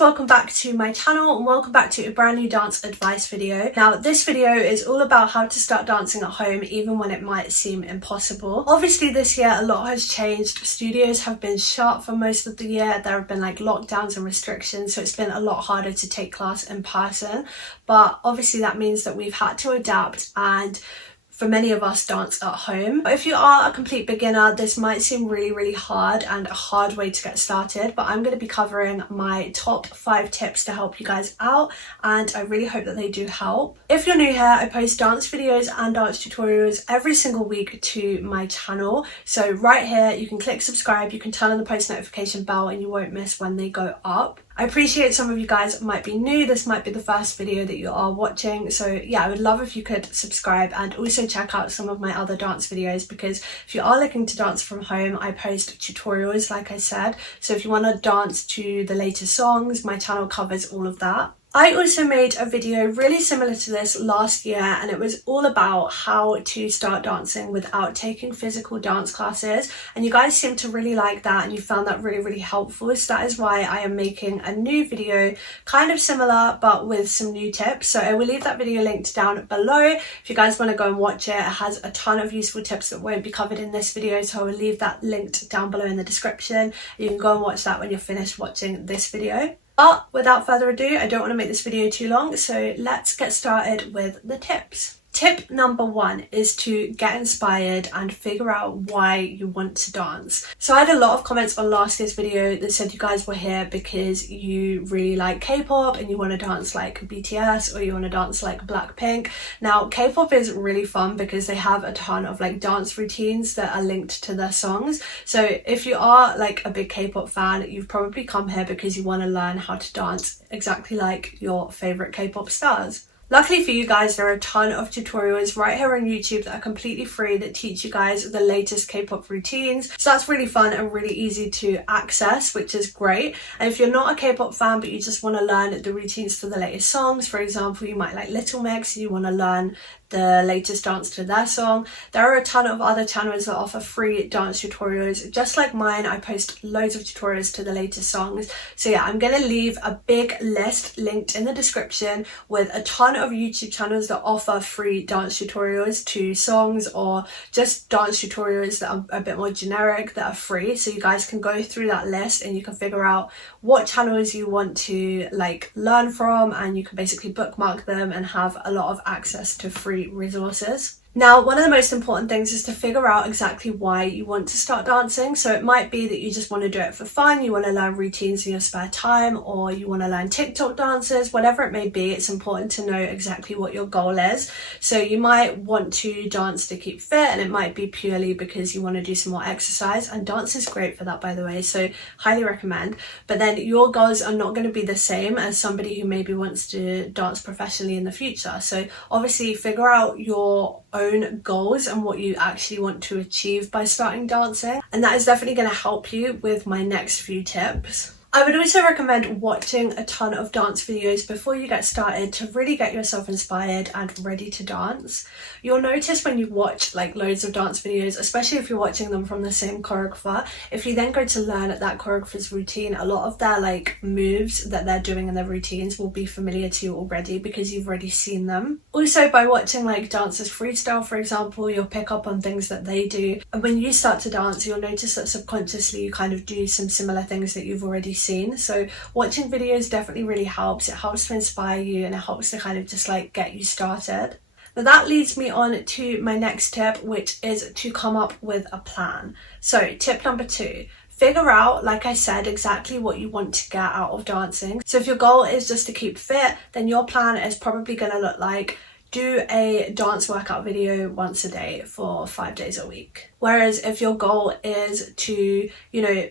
Welcome back to my channel and welcome back to a brand new dance advice video. Now this video is all about how to start dancing at home even when it might seem impossible. Obviously this year a lot has changed. Studios have been shut for most of the year. There have been like lockdowns and restrictions, so it's been a lot harder to take class in person, but obviously that means that we've had to adapt and for many of us dance at home. If you are a complete beginner, this might seem really hard and a hard way to get started, but I'm going to be covering my top 5 tips to help you guys out, and I really hope that they do help. If you're new here, I post dance videos and dance tutorials every single week to my channel, so right here you can click subscribe, you can turn on the post notification bell and you won't miss when they go up. I appreciate some of you guys might be new, this might be the first video that you are watching, so yeah, I would love if you could subscribe and also check out some of my other dance videos, because if you are looking to dance from home, I post tutorials like I said, so if you want to dance to the latest songs, my channel covers all of that. I also made a video really similar to this last year, and it was all about how to start dancing without taking physical dance classes, and you guys seemed to really like that and you found that really helpful, so that is why I am making a new video kind of similar but with some new tips. So I will leave that video linked down below if you guys want to go and watch it. It has a ton of useful tips that won't be covered in this video, so I will leave that linked down below in the description. You can go and watch that when you're finished watching this video. But without further ado, I don't want to make this video too long, so let's get started with the tips. Tip number 1 is to get inspired and figure out why you want to dance. So I had a lot of comments on last year's video that said you guys were here because you really like K-pop and you want to dance like BTS or you want to dance like Blackpink. Now K-pop is really fun because they have a ton of like dance routines that are linked to their songs. So if you are like a big K-pop fan, you've probably come here because you want to learn how to dance exactly like your favorite K-pop stars. Luckily for you guys, there are a ton of tutorials right here on YouTube that are completely free that teach you guys the latest K-pop routines. So that's really fun and really easy to access, which is great. And if you're not a K-pop fan but you just want to learn the routines to the latest songs, for example, you might like Little Mix, you want to learn the latest dance to their song, there are a ton of other channels that offer free dance tutorials just like mine. I post loads of tutorials to the latest songs, so yeah, I'm gonna leave a big list linked in the description with a ton of YouTube channels that offer free dance tutorials to songs or just dance tutorials that are a bit more generic that are free, so you guys can go through that list and you can figure out what channels you want to like learn from, and you can basically bookmark them and have a lot of access to free resources. Now, one of the most important things is to figure out exactly why you want to start dancing. So it might be that you just want to do it for fun, you want to learn routines in your spare time, or you want to learn TikTok dances, whatever it may be. It's important to know exactly what your goal is. So you might want to dance to keep fit, and it might be purely because you want to do some more exercise, and dance is great for that, by the way, so highly recommend. But then your goals are not going to be the same as somebody who maybe wants to dance professionally in the future. So obviously figure out your own goals and what you actually want to achieve by starting dancing, and that is definitely going to help you with my next few tips. I would also recommend watching a ton of dance videos before you get started to really get yourself inspired and ready to dance. You'll notice when you watch like loads of dance videos, especially if you're watching them from the same choreographer, if you then go to learn that choreographer's routine, a lot of their like moves that they're doing in their routines will be familiar to you already because you've already seen them. Also, by watching like dancers freestyle, for example, you'll pick up on things that they do, and when you start to dance, you'll notice that subconsciously you kind of do some similar things that you've already seen. So watching videos definitely really helps. It helps to inspire you and it helps to kind of just like get you started. Now that leads me on to my next tip, which is to come up with a plan. So tip number 2, figure out, like I said, exactly what you want to get out of dancing. So if your goal is just to keep fit, then your plan is probably going to look like do a dance workout video once a day for 5 days a week. Whereas if your goal is to,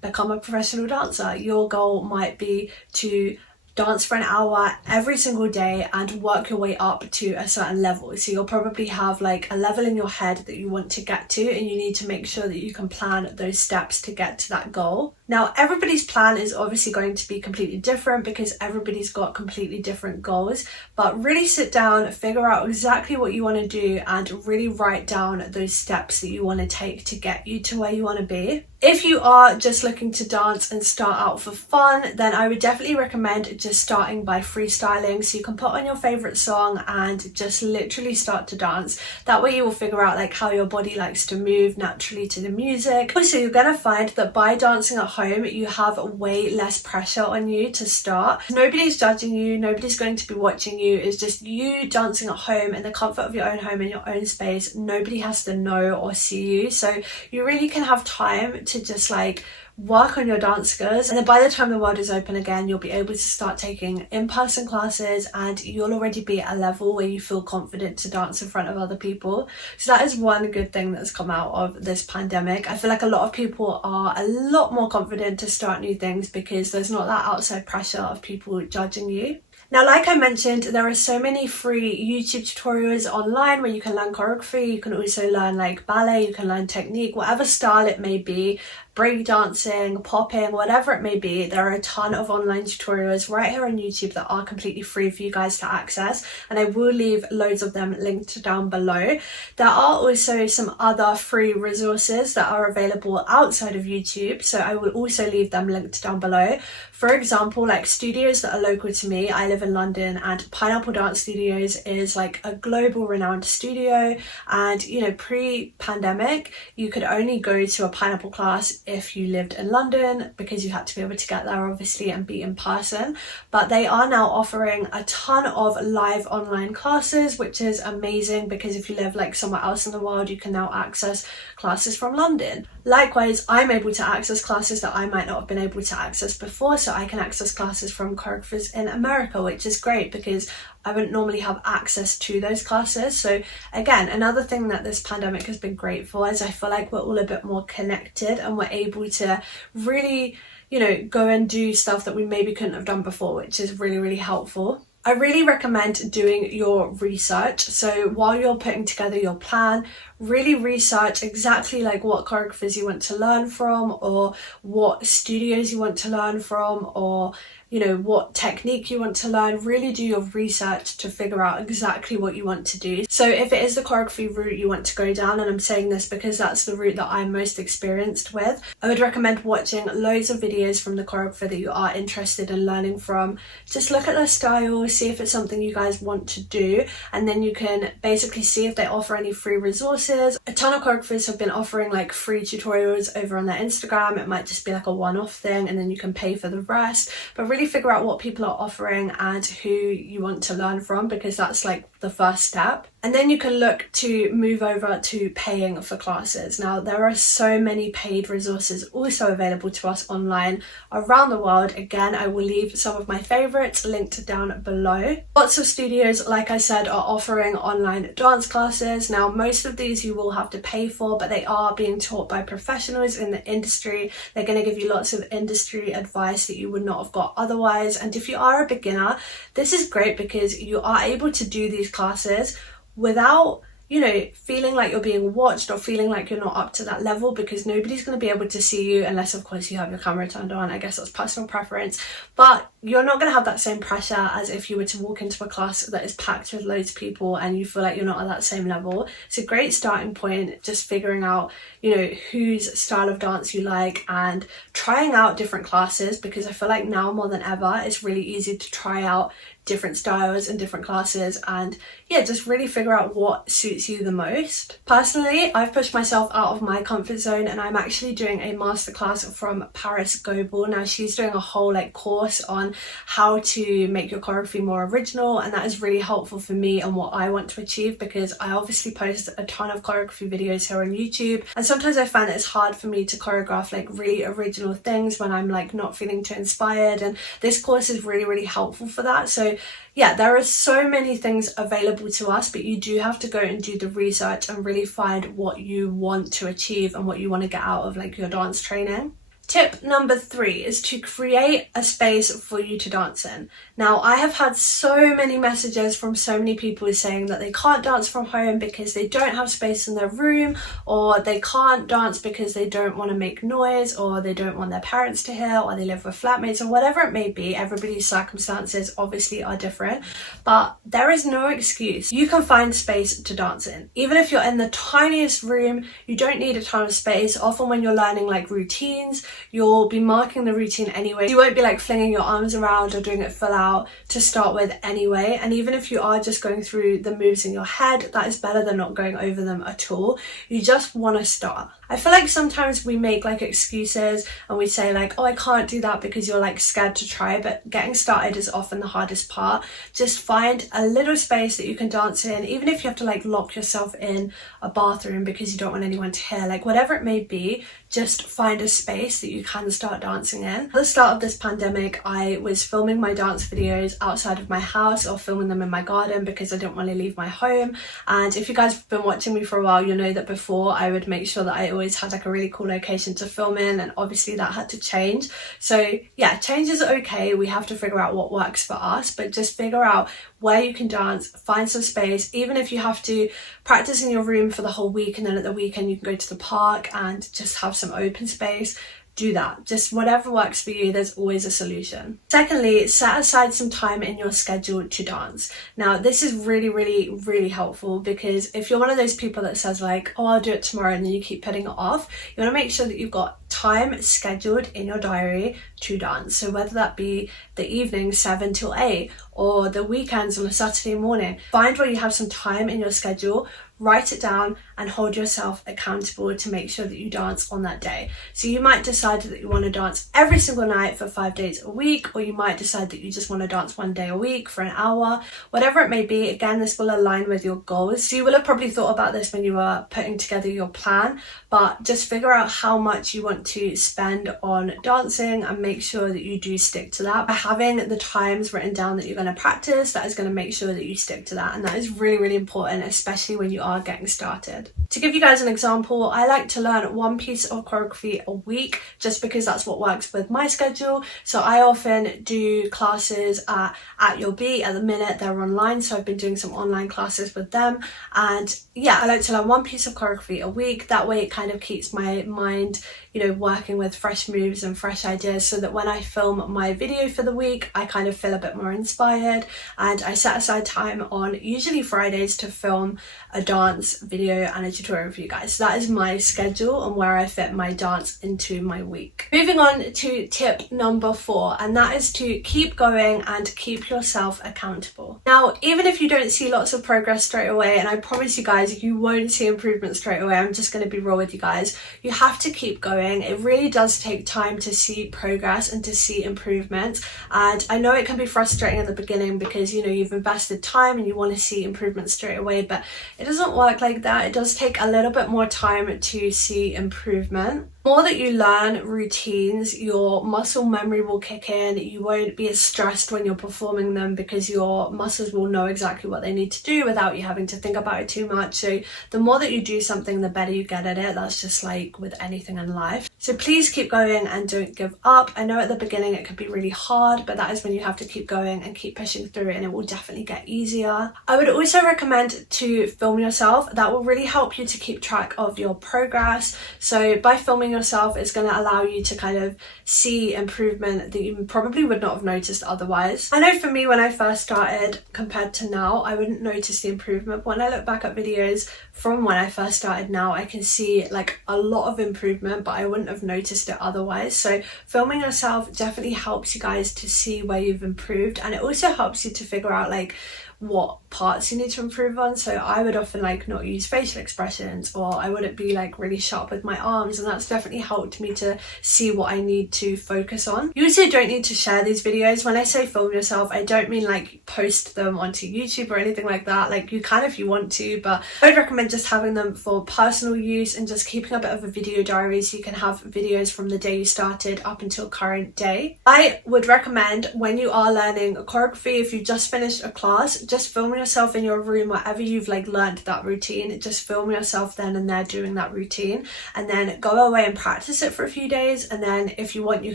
become a professional dancer, your goal might be to dance for an hour every single day and work your way up to a certain level. So you'll probably have like a level in your head that you want to get to, and you need to make sure that you can plan those steps to get to that goal. Now, everybody's plan is obviously going to be completely different because everybody's got completely different goals, but really sit down, figure out exactly what you want to do, and really write down those steps that you want to take to get you to where you want to be. If you are just looking to dance and start out for fun, then I would definitely recommend just starting by freestyling. So you can put on your favorite song and just literally start to dance. That way you will figure out like how your body likes to move naturally to the music. Also, you're going to find that by dancing at home, you have way less pressure on you to start. Nobody's judging you, nobody's going to be watching you. It's just you dancing at home in the comfort of your own home, in your own space. Nobody has to know or see you. So you really can have time to just like work on your dance skills, and then by the time the world is open again, you'll be able to start taking in-person classes, and you'll already be at a level where you feel confident to dance in front of other people. So that is one good thing that's come out of this pandemic. I feel like a lot of people are a lot more confident to start new things because there's not that outside pressure of people judging you. Now, like I mentioned, there are so many free YouTube tutorials online where you can learn choreography. You can also learn like ballet, you can learn technique, whatever style it may be, breakdancing, popping, whatever it may be. There are a ton of online tutorials right here on YouTube that are completely free for you guys to access, and I will leave loads of them linked down below. There are also some other free resources that are available outside of YouTube, so I will also leave them linked down below. For example, like studios that are local to me, I live in London, and Pineapple Dance Studios is like a global renowned studio, and you know, pre-pandemic you could only go to a Pineapple class if you lived in London because you had to be able to get there obviously and be in person. But they are now offering a ton of live online classes, which is amazing because if you live like somewhere else in the world, you can now access classes from London. Likewise, I'm able to access classes that I might not have been able to access before, so I can access classes from choreographers in America, which is great because I wouldn't normally have access to those classes. So again, another thing that this pandemic has been great for is I feel like we're all a bit more connected and we're able to really, you know, go and do stuff that we maybe couldn't have done before, which is really, really helpful. I really recommend doing your research. So while you're putting together your plan, really research exactly like what choreographers you want to learn from, or what studios you want to learn from, or you know, what technique you want to learn. Really do your research to figure out exactly what you want to do. So if it is the choreography route you want to go down, and I'm saying this because that's the route that I'm most experienced with, I would recommend watching loads of videos from the choreographer that you are interested in learning from. Just look at their style, see if it's something you guys want to do, and then you can basically see if they offer any free resources. A ton of choreographers have been offering like free tutorials over on their Instagram. It might just be like a one-off thing and then you can pay for the rest, but really figure out what people are offering and who you want to learn from, because that's like the first step. And then you can look to move over to paying for classes. Now, there are so many paid resources also available to us online around the world. Again, I will leave some of my favorites linked down below. Lots of studios, like I said, are offering online dance classes. Now, most of these you will have to pay for, but they are being taught by professionals in the industry. They're going to give you lots of industry advice that you would not have got otherwise. And if you are a beginner, this is great because you are able to do these classes without, you know, feeling like you're being watched or feeling like you're not up to that level, because nobody's going to be able to see you unless of course you have your camera turned on. I guess that's personal preference, but you're not going to have that same pressure as if you were to walk into a class that is packed with loads of people and you feel like you're not at that same level. It's a great starting point, just figuring out, you know, whose style of dance you like and trying out different classes, because I feel like now more than ever it's really easy to try out different styles and different classes, and yeah, just really figure out what suits you the most. Personally, I've pushed myself out of my comfort zone and I'm actually doing a masterclass from Paris Goebel. Now, she's doing a whole like course on how to make your choreography more original, and that is really helpful for me and what I want to achieve, because I obviously post a ton of choreography videos here on YouTube, and sometimes I find that it's hard for me to choreograph like really original things when I'm like not feeling too inspired, and this course is really, really helpful for that. So yeah, there are so many things available to us, but you do have to go and do the research and really find what you want to achieve and what you want to get out of like your dance training. Tip number 3 is to create a space for you to dance in. Now, I have had so many messages from so many people saying that they can't dance from home because they don't have space in their room, or they can't dance because they don't want to make noise, or they don't want their parents to hear, or they live with flatmates, or whatever it may be. Everybody's circumstances obviously are different, but there is no excuse. You can find space to dance in. Even if you're in the tiniest room, you don't need a ton of space. Often when you're learning like routines, you'll be marking the routine anyway. You won't be like flinging your arms around or doing it full out to start with anyway. And even if you are just going through the moves in your head, that is better than not going over them at all. You just want to start. I feel like sometimes we make like excuses and we say like, oh, I can't do that because you're like scared to try, but getting started is often the hardest part. Just find a little space that you can dance in, even if you have to like lock yourself in a bathroom because you don't want anyone to hear, like whatever it may be, just find a space that you can start dancing in. At the start of this pandemic, I was filming my dance videos outside of my house or filming them in my garden because I didn't want to leave my home. And if you guys have been watching me for a while, you'll know that before I would make sure that I always had like a really cool location to film in, and obviously that had to change. So yeah, change is okay. We have to figure out what works for us, but just figure out where you can dance, find some space. Even if you have to practice in your room for the whole week and then at the weekend you can go to the park and just have some open space, do that. Just whatever works for you, there's always a solution. Secondly, set aside some time in your schedule to dance. Now, this is really helpful, because if you're one of those people that says like, oh, I'll do it tomorrow, and then you keep putting it off, you want to make sure that you've got time scheduled in your diary to dance. So whether that be the evening 7 till 8 or the weekends on a Saturday morning, find where you have some time in your schedule, write it down and hold yourself accountable to make sure that you dance on that day. So you might decide that you want to dance every single night for 5 days a week, or you might decide that you just want to dance 1 day a week for an hour, whatever it may be. Again, this will align with your goals. So you will have probably thought about this when you were putting together your plan, but just figure out how much you want to spend on dancing and make sure that you do stick to that. By having the times written down that you're going to practice, that is going to make sure that you stick to that. And that is really important, especially when you are getting started. To give you guys an example, I like to learn one piece of choreography a week just because that's what works with my schedule. So I often do classes at Your Beat. At the minute they're online, so I've been doing some online classes with them. And yeah, I like to learn one piece of choreography a week. That way it kind of keeps my mind, you know, working with fresh moves and fresh ideas, so that when I film my video for the week, I kind of feel a bit more inspired. And I set aside time on usually Fridays to film a dance video and a tutorial for you guys. So that is my schedule and where I fit my dance into my week. Moving on to tip number 4, and that is to keep going and keep yourself accountable. Now, even if you don't see lots of progress straight away, and I promise you guys, you won't see improvement straight away, I'm just going to be real with you guys, you have to keep going. It really does take time to see progress and to see improvement. And I know it can be frustrating at the beginning because, you know, you've invested time and you want to see improvement straight away, but it doesn't work like that. It does take a little bit more time to see improvement. The more that you learn routines, your muscle memory will kick in. You won't be as stressed when you're performing them because your muscles will know exactly what they need to do without you having to think about it too much. So the more that you do something, the better you get at it. That's just like with anything in life. So please keep going and don't give up. I know at the beginning it could be really hard, but that is when you have to keep going and keep pushing through it, and it will definitely get easier. I would also recommend to film yourself. That will really help you to keep track of your progress. So by filming yourself, it's going to allow you to kind of see improvement that you probably would not have noticed otherwise. I know for me, when I first started compared to now, I wouldn't notice the improvement. When I look back at videos from when I first started now, I can see like a lot of improvement, but I wouldn't have noticed it otherwise. So filming yourself definitely helps you guys to see where you've improved, and it also helps you to figure out like what parts you need to improve on. So I would often like not use facial expressions, or I wouldn't be like really sharp with my arms, and that's definitely helped me to see what I need to focus on. You also don't need to share these videos. When I say film yourself, I don't mean like post them onto YouTube or anything like that. Like you can if you want to, but I would recommend just having them for personal use and just keeping a bit of a video diary so you can have videos from the day you started up until current day. I would recommend when you are learning choreography, if you've just finished a class, just film yourself in your room, wherever you've like learned that routine. Just film yourself then and there doing that routine, and then go away and practice it for a few days. And then if you want, you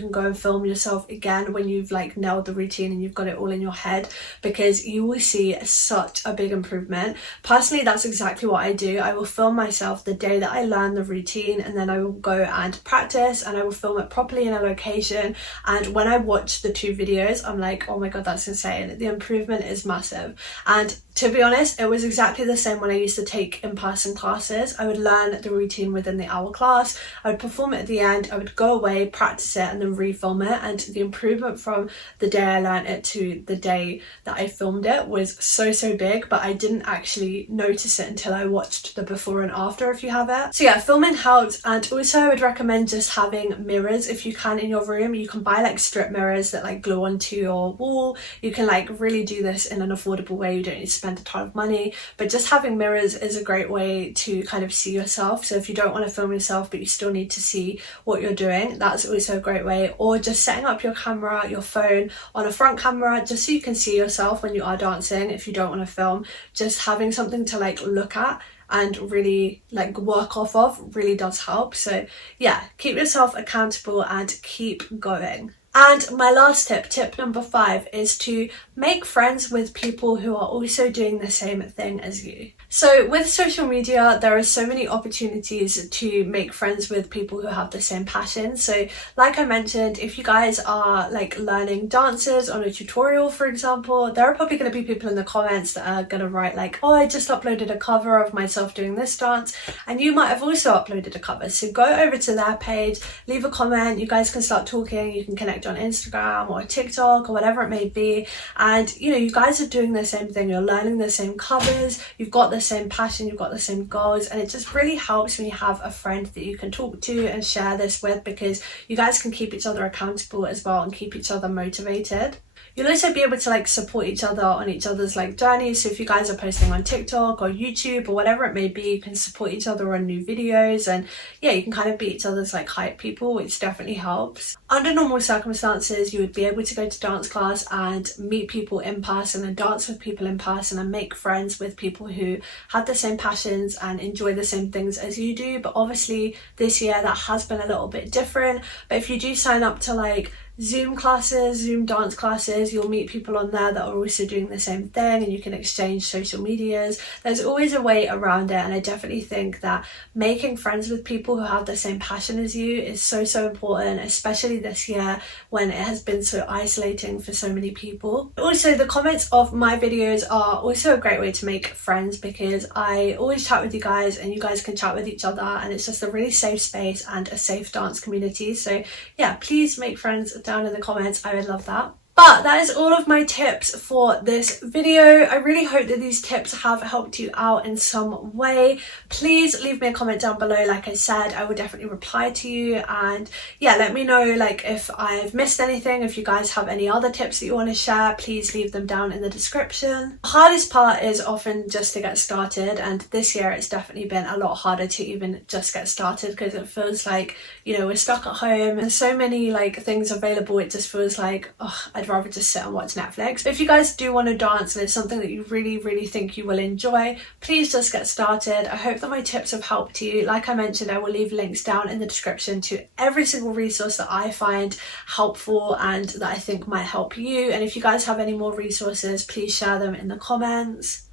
can go and film yourself again when you've like nailed the routine and you've got it all in your head, because you will see such a big improvement. Personally, that's exactly what I do. I will film myself the day that I learn the routine, and then I will go and practice, and I will film it properly in a location. And when I watch the 2 videos, I'm like, oh my god, that's insane. The improvement is massive. And to be honest, it was exactly the same when I used to take in-person classes. I would learn the routine within the hour class, I would perform it at the end, I would go away, practice it, and then refilm it. And the improvement from the day I learned it to the day that I filmed it was so big, but I didn't actually notice it until I watched the before and after, if you have it. So yeah, filming helped. And also I would recommend just having mirrors if you can in your room. You can buy like strip mirrors that like glue onto your wall. You can like really do this in an affordable way. You don't need to spend a ton of money, but just having mirrors is a great way to kind of see yourself. So if you don't want to film yourself but you still need to see what you're doing, that's also a great way. Or just setting up your camera, your phone on a front camera, just so you can see yourself when you are dancing. If you don't want to film, just having something to like look at and really like work off of really does help. So yeah, keep yourself accountable and keep going. And my last tip number 5, is to make friends with people who are also doing the same thing as you. So with social media, there are so many opportunities to make friends with people who have the same passion. So like I mentioned, if you guys are like learning dances on a tutorial, for example, there are probably going to be people in the comments that are going to write like, oh, I just uploaded a cover of myself doing this dance, and you might have also uploaded a cover. So go over to their page, leave a comment, you guys can start talking, you can connect on Instagram or TikTok or whatever it may be. And you know, you guys are doing the same thing, you're learning the same covers, you've got the same passion, you've got the same goals, and it just really helps when you have a friend that you can talk to and share this with, because you guys can keep each other accountable as well and keep each other motivated. You'll also be able to like support each other on each other's like journeys. So if you guys are posting on TikTok or YouTube or whatever it may be, you can support each other on new videos, and yeah, you can kind of be each other's like hype people, which definitely helps. Under normal circumstances, you would be able to go to dance class and meet people in person and dance with people in person and make friends with people who have the same passions and enjoy the same things as you do. But obviously this year that has been a little bit different. But if you do sign up to like Zoom classes, Zoom dance classes, you'll meet people on there that are also doing the same thing, and you can exchange social medias. There's always a way around it, and I definitely think that making friends with people who have the same passion as you is so important, especially this year when it has been so isolating for so many people. Also, the comments of my videos are also a great way to make friends, because I always chat with you guys and you guys can chat with each other, and it's just a really safe space and a safe dance community. So yeah, please make friends down in the comments. I would love that. But that is all of my tips for this video. I really hope that these tips have helped you out in some way. Please leave me a comment down below. Like I said, I will definitely reply to you, and yeah, let me know like if I've missed anything. If you guys have any other tips that you want to share, please leave them down in the description. The hardest part is often just to get started, and this year it's definitely been a lot harder to even just get started, because it feels like, you know, we're stuck at home and so many like things available. It just feels like, oh, I'd rather just sit and watch Netflix. But if you guys do want to dance and it's something that you really think you will enjoy, please just get started. I hope that my tips have helped you. Like I mentioned, I will leave links down in the description to every single resource that I find helpful and that I think might help you. And if you guys have any more resources, please share them in the comments.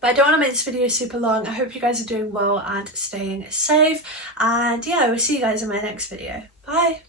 But I don't want to make this video super long. I hope you guys are doing well and staying safe. And yeah, I will see you guys in my next video. Bye!